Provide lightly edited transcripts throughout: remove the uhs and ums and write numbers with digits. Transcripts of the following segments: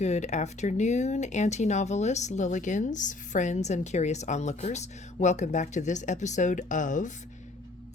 Good afternoon, anti-novelists, Lilligans, friends, and curious onlookers. Welcome back to this episode of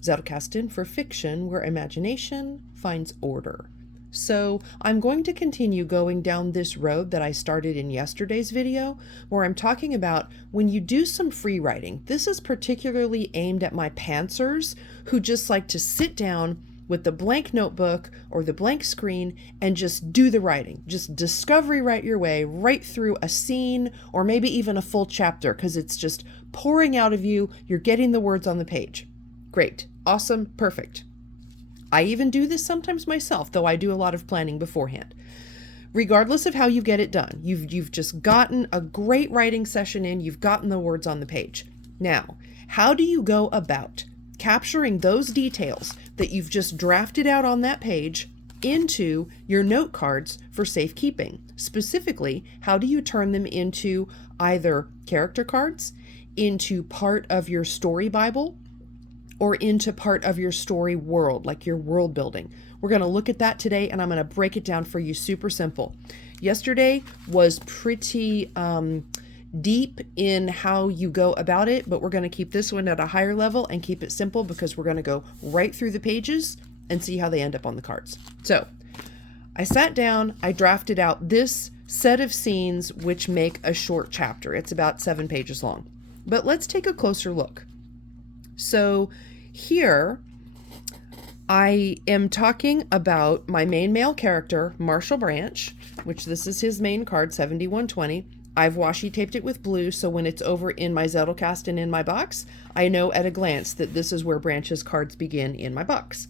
Zettelkasten for fiction, where imagination finds order. So I'm going to continue going down this road that I started in yesterday's video, where I'm talking about when you do some free writing. This is particularly aimed at my pantsers who just like to sit down with the blank notebook or the blank screen and just do the writing. Just discovery write your way right through a scene or maybe even a full chapter because it's just pouring out of you. You're getting the words on the page. Great, awesome, perfect. I even do this sometimes myself, though I do a lot of planning beforehand. Regardless of how you get it done, you've just gotten a great writing session in, you've gotten the words on the page. Now, how do you go about capturing those details that you've just drafted out on that page into your note cards for safekeeping? Specifically, how do you turn them into either character cards, into part of your story Bible, or into part of your story world, like your world building? We're going to look at that today, and I'm going to break it down for you super simple. Yesterday was pretty deep in how you go about it, but we're going to keep this one at a higher level and keep it simple because we're going to go right through the pages and see how they end up on the cards. So I sat down, I drafted out this set of scenes which make a short chapter. It's about 7 pages long, but let's take a closer look. So here I am talking about my main male character, Marshall Branch, which this is his main card, 7120. I've washi taped it with blue, so when it's over in my Zettelkasten in my box, I know at a glance that this is where Branch's cards begin in my box.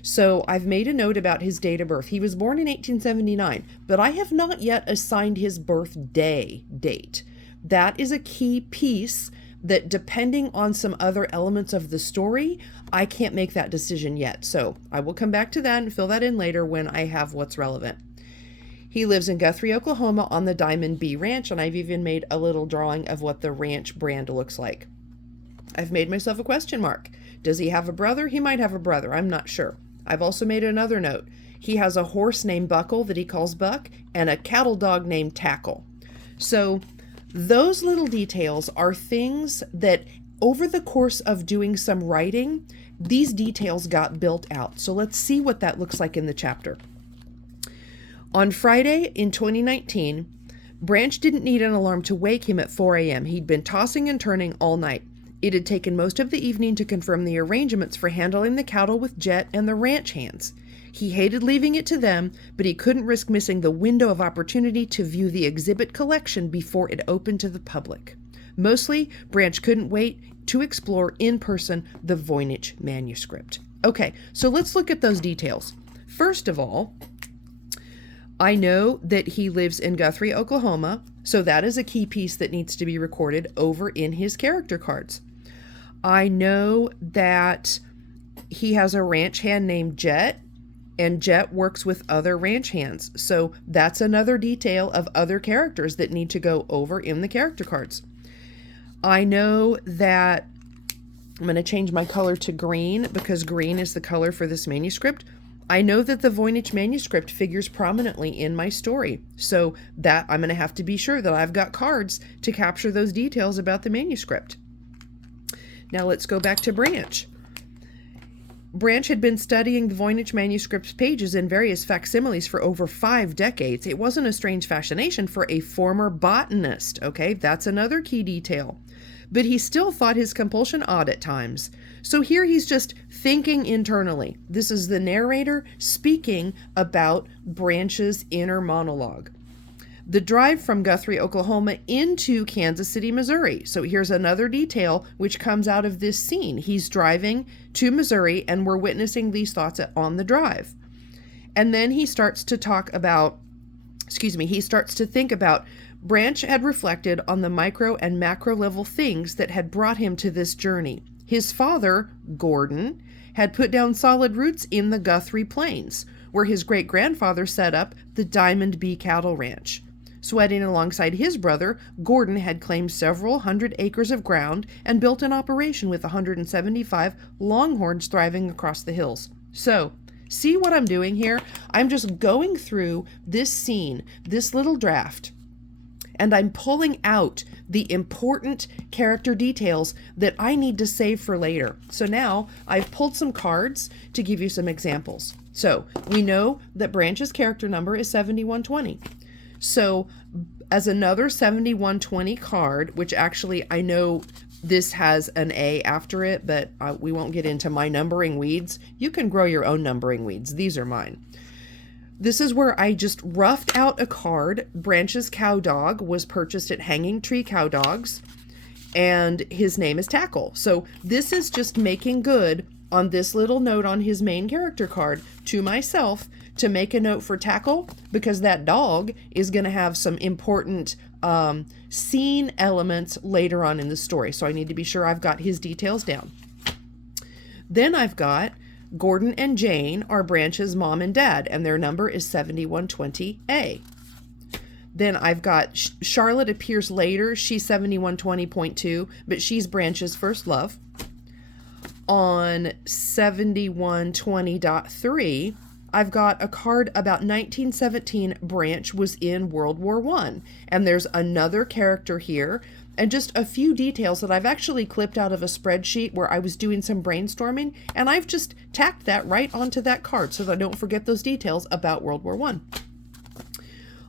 So I've made a note about his date of birth. He was born in 1879, but I have not yet assigned his birthday date. That is a key piece that, depending on some other elements of the story, I can't make that decision yet. So I will come back to that and fill that in later when I have what's relevant. He lives in Guthrie, Oklahoma on the Diamond B Ranch, and I've even made a little drawing of what the ranch brand looks like. I've made myself a question mark. Does he have a brother? He might have a brother. I'm not sure. I've also made another note. He has a horse named Buckle that he calls Buck and a cattle dog named Tackle. So those little details are things that over the course of doing some writing, these details got built out. So let's see what that looks like in the chapter. On Friday in 2019, Branch didn't need an alarm to wake him at 4 a.m. He'd been tossing and turning all night. It had taken most of the evening to confirm the arrangements for handling the cattle with Jet and the ranch hands. He hated leaving it to them, but he couldn't risk missing the window of opportunity to view the exhibit collection before it opened to the public. Mostly, Branch couldn't wait to explore in person the Voynich manuscript. Okay, so let's look at those details. First of all, I know that he lives in Guthrie, Oklahoma, so that is a key piece that needs to be recorded over in his character cards. I know that he has a ranch hand named Jet, and Jet works with other ranch hands, so that's another detail of other characters that need to go over in the character cards. I know that I'm going to change my color to green because green is the color for this manuscript. I know that the Voynich manuscript figures prominently in my story, so that I'm going to have to be sure that I've got cards to capture those details about the manuscript. Now let's go back to Branch. Branch had been studying the Voynich manuscript's pages in various facsimiles for over 5 decades. It wasn't a strange fascination for a former botanist, okay? That's another key detail. But he still thought his compulsion odd at times. So here he's just thinking internally. This is the narrator speaking about Branch's inner monologue. The drive from Guthrie, Oklahoma into Kansas City, Missouri. So here's another detail which comes out of this scene. He's driving to Missouri and we're witnessing these thoughts on the drive. And then he starts to think about Branch had reflected on the micro and macro level things that had brought him to this journey. His father, Gordon, had put down solid roots in the Guthrie Plains, where his great-grandfather set up the Diamond B Cattle Ranch. Sweating alongside his brother, Gordon had claimed several hundred acres of ground and built an operation with 175 longhorns thriving across the hills. So, See what I'm doing here? I'm just going through this scene, this little draft, and I'm pulling out the important character details that I need to save for later. So now I've pulled some cards to give you some examples. So we know that Branch's character number is 7120. So as another 7120 card, which actually I know this has an A after it, but we won't get into my numbering weeds. You can grow your own numbering weeds. These are mine. This is where I just roughed out a card. Branch's cow dog was purchased at Hanging Tree Cow Dogs, and his name is Tackle. So this is just making good on this little note on his main character card to myself to make a note for Tackle, because that dog is going to have some important scene elements later on in the story. So I need to be sure I've got his details down. Then I've got Gordon and Jane are Branch's mom and dad, and their number is 7120A. Then I've got Charlotte appears later. She's 7120.2, but she's Branch's first love. On 7120.3, I've got a card about 1917. Branch was in World War I, and there's another character here, and just a few details that I've actually clipped out of a spreadsheet where I was doing some brainstorming, and I've just tacked that right onto that card so that I don't forget those details about World War I.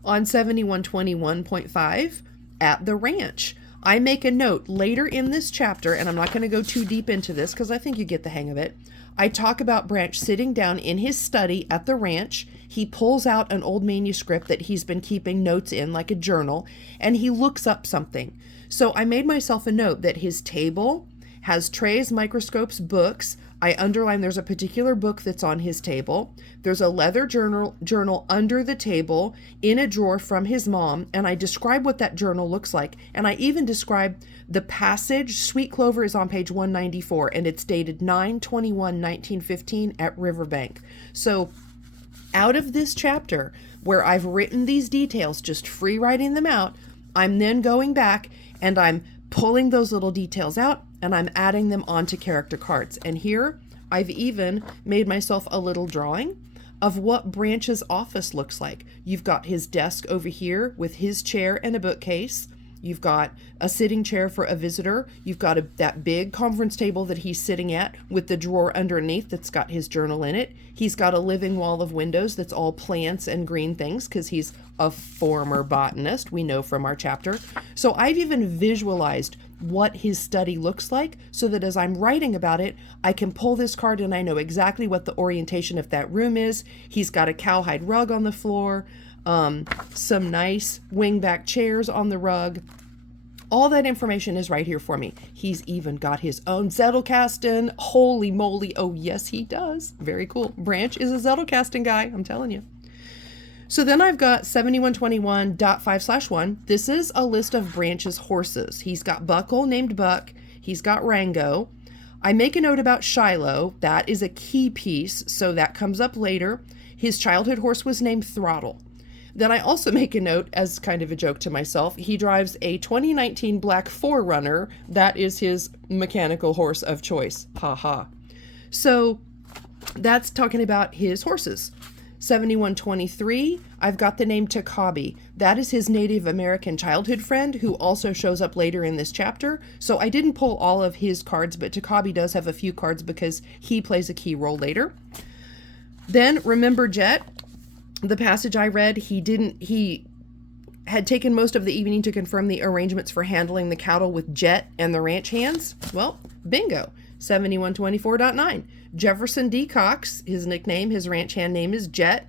On 7121.5, at the ranch, I make a note later in this chapter, and I'm not going to go too deep into this because I think you get the hang of it. I talk about Branch sitting down in his study at the ranch. He pulls out an old manuscript that he's been keeping notes in, like a journal, and he looks up something. So I made myself a note that his table has trays, microscopes, books. I underline there's a particular book that's on his table. There's a leather journal under the table in a drawer from his mom, and I describe what that journal looks like. And I even describe the passage. Sweet Clover is on page 194, and it's dated 9/21/1915 at Riverbank. So out of this chapter, where I've written these details, just free writing them out, I'm then going back and I'm pulling those little details out and I'm adding them onto character cards. And here I've even made myself a little drawing of what Branch's office looks like. You've got his desk over here with his chair and a bookcase. You've got a sitting chair for a visitor. You've got that big conference table that he's sitting at with the drawer underneath that's got his journal in it. He's got a living wall of windows that's all plants and green things because he's a former botanist, we know from our chapter. So I've even visualized what his study looks like so that as I'm writing about it, I can pull this card and I know exactly what the orientation of that room is. He's got a cowhide rug on the floor, some nice wingback chairs on the rug. All that information is right here for me. He's even got his own Zettelkasten. Holy moly. Oh, yes, he does. Very cool. Branch is a Zettelkasten guy, I'm telling you. So then I've got 7121.5/1. This is a list of Branch's horses. He's got Buckle named Buck. He's got Rango. I make a note about Shiloh. That is a key piece, so that comes up later. His childhood horse was named Throttle. Then I also make a note, as kind of a joke to myself, he drives a 2019 black 4Runner. That is his mechanical horse of choice. Ha ha. So that's talking about his horses. 7123, I've got the name Takabi. That is his Native American childhood friend who also shows up later in this chapter. So I didn't pull all of his cards, but Takabi does have a few cards because he plays a key role later. Then Remember Jet. The passage I read, he had taken most of the evening to confirm the arrangements for handling the cattle with Jet and the ranch hands. Well, bingo. 7124.9. Jefferson D. Cox, his nickname, his ranch hand name is Jet.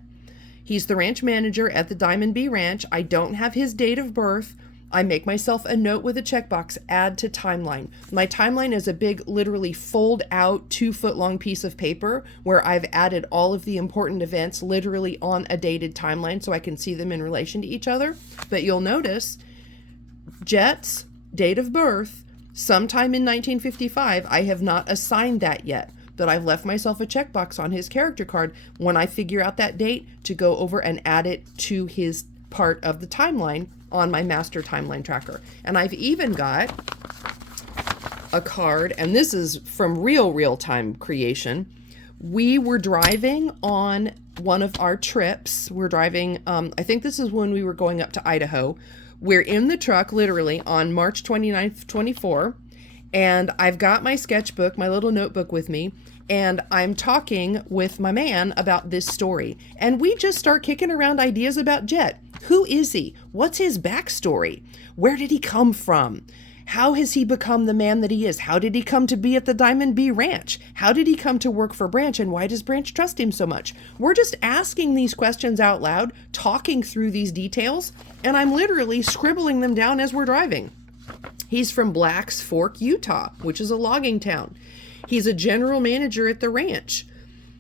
He's the ranch manager at the Diamond B Ranch. I don't have his date of birth. I make myself a note with a checkbox, add to timeline. My timeline is a big, literally fold out 2-foot long piece of paper where I've added all of the important events literally on a dated timeline so I can see them in relation to each other. But you'll notice Jet's date of birth, sometime in 1955, I have not assigned that yet, but I've left myself a checkbox on his character card when I figure out that date to go over and add it to his part of the timeline on my master timeline tracker. And I've even got a card, and this is from real time creation, We were driving on one of our trips. We're driving, I think this is when we were going up to Idaho. We're in the truck literally on March 29th, 24. And I've got my sketchbook, my little notebook with me, and I'm talking with my man about this story. And we just start kicking around ideas about Jet. Who is he? What's his backstory? Where did he come from? How has he become the man that he is? How did he come to be at the Diamond B Ranch? How did he come to work for Branch, and why does Branch trust him so much? We're just asking these questions out loud, talking through these details, and I'm literally scribbling them down as we're driving. He's from Black's Fork, Utah, which is a logging town. He's a general manager at the ranch.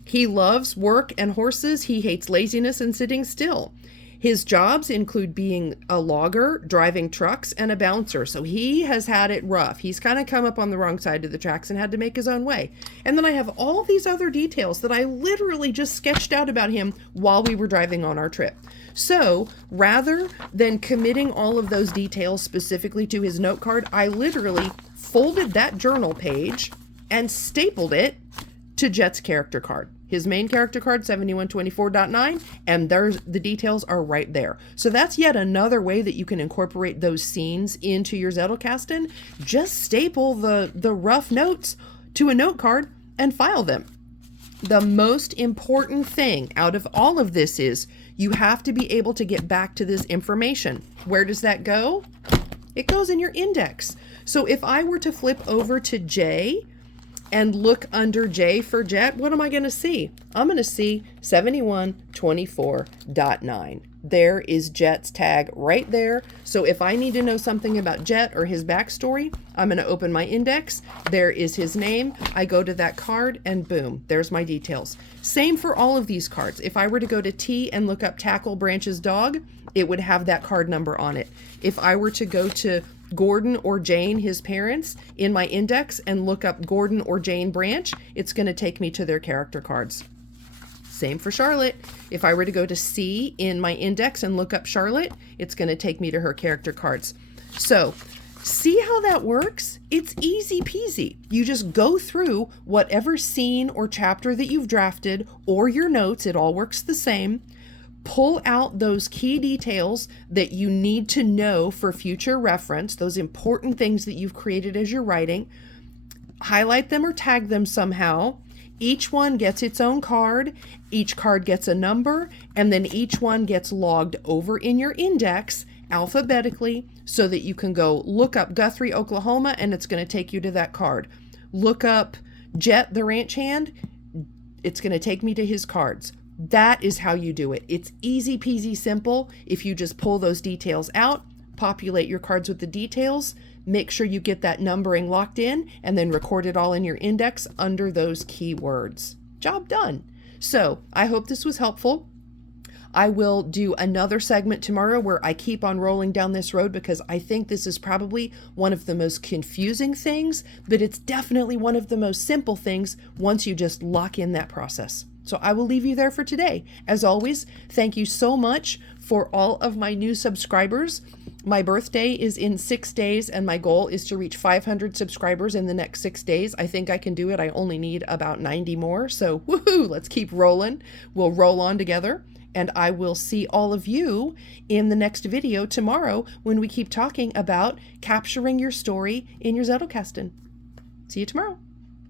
He loves work and horses. He hates laziness and sitting still. His jobs include being a logger, driving trucks, and a bouncer. So he has had it rough. He's kind of come up on the wrong side of the tracks and had to make his own way. And then I have all these other details that I literally just sketched out about him while we were driving on our trip. So rather than committing all of those details specifically to his note card, I literally folded that journal page and stapled it to Jet's character card. His main character card, 7124.9, and the details are right there. So that's yet another way that you can incorporate those scenes into your Zettelkasten. Just staple the rough notes to a note card and file them. The most important thing out of all of this is you have to be able to get back to this information. Where does that go? It goes in your index. So if I were to flip over to J and look under J for Jet, what am I going to see? I'm going to see 7124.9. There is Jet's tag right there. So if I need to know something about Jet or his backstory, I'm going to open my index. There is his name. I go to that card and boom, there's my details. Same for all of these cards. If I were to go to T and look up Tackle Branch's dog, it would have that card number on it. If I were to go to Gordon or Jane, his parents, in my index and look up Gordon or Jane Branch, it's going to take me to their character cards. Same for Charlotte. If I were to go to C in my index and look up Charlotte, it's going to take me to her character cards. So see how that works? It's easy peasy. You just go through whatever scene or chapter that you've drafted or your notes. It all works the same. Pull out those key details that you need to know for future reference, those important things that you've created as you're writing. Highlight them or tag them somehow. Each one gets its own card, each card gets a number, and then each one gets logged over in your index alphabetically so that you can go look up Guthrie, Oklahoma, and it's going to take you to that card. Look up Jet, the ranch hand, it's going to take me to his cards. That is how you do it. It's easy peasy simple. If you just pull those details out, populate your cards with the details, make sure you get that numbering locked in, and then record it all in your index under those keywords. Job done. So I hope this was helpful. I will do another segment tomorrow where I keep on rolling down this road because I think this is probably one of the most confusing things, but it's definitely one of the most simple things once you just lock in that process. So I will leave you there for today. As always, thank you so much for all of my new subscribers. My birthday is in 6 days, and my goal is to reach 500 subscribers in the next 6 days. I think I can do it. I only need about 90 more. So woohoo, let's keep rolling. We'll roll on together, and I will see all of you in the next video tomorrow when we keep talking about capturing your story in your Zettelkasten. See you tomorrow.